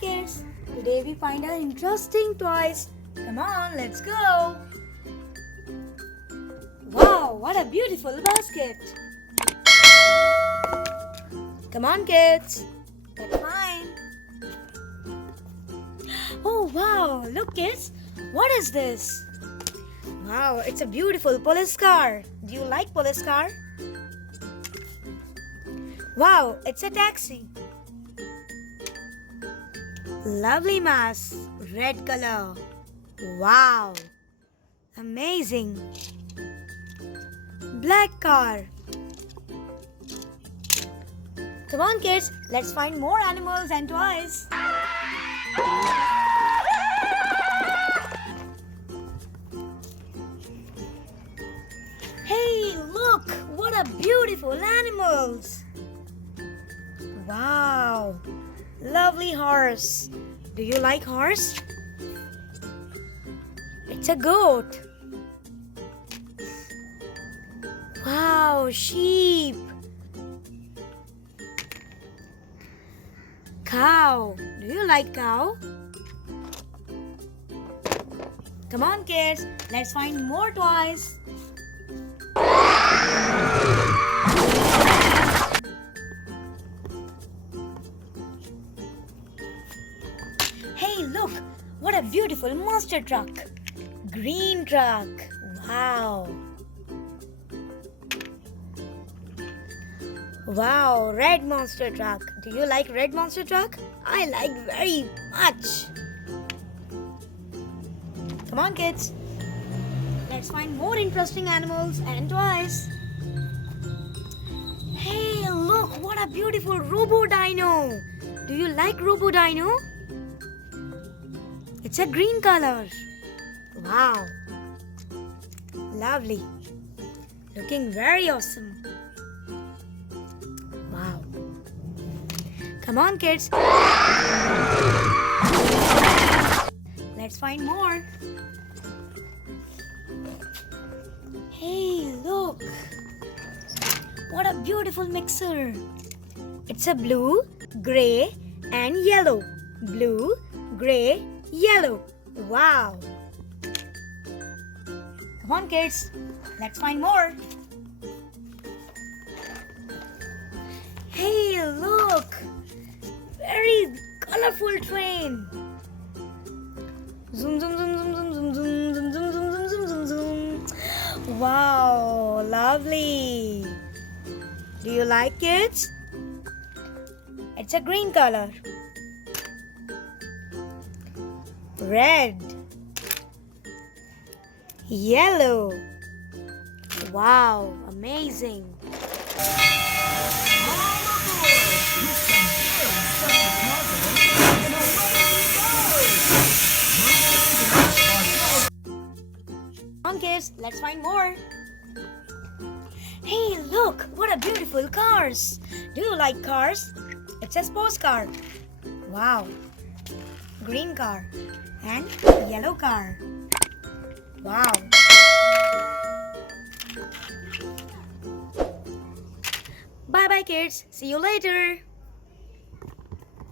kids, today we find our interesting toys. Come on, let's go. Wow, what a beautiful basket. Come on kids, that's fine. Oh wow, look kids, what is this? Wow, it's a beautiful police car. Do you like police car? Wow, it's a taxi. Lovely mask, red color. Wow, amazing. Black car. Come on kids, let's find more animals and toys. Hey, look, what a beautiful animals. Wow, lovely horse. Do you like horse? It's a goat. Wow, sheep. Cow. Do you like cow? Come on kids, let's find more toys. Hey, look, what a beautiful monster truck. Green truck. Wow. Wow, red monster truck. Do you like red monster truck? I like very much. Come on kids, let's find more interesting animals and toys. Hey, look, what a beautiful robo dino. Do you like robo dino? It's a green color. Wow, lovely, looking very awesome. Wow. Come on kids, let's find more. Hey, look, what a beautiful mixer. It's a blue, grey and yellow. Blue, grey, yellow. Wow. Come on kids, let's find more. Hey, look, very colorful train. Zoom, zoom, zoom, zoom, zoom, zoom, zoom, zoom, zoom, zoom, zoom, zoom, zoom. Wow, lovely. Do you like it? It's a green color. Red. Yellow. Wow, amazing. Come on kids, let's find more. Hey, look, what a beautiful cars. Do you like cars? It's a sports car. Wow. Green car and yellow car. Wow. Bye bye kids. See you later.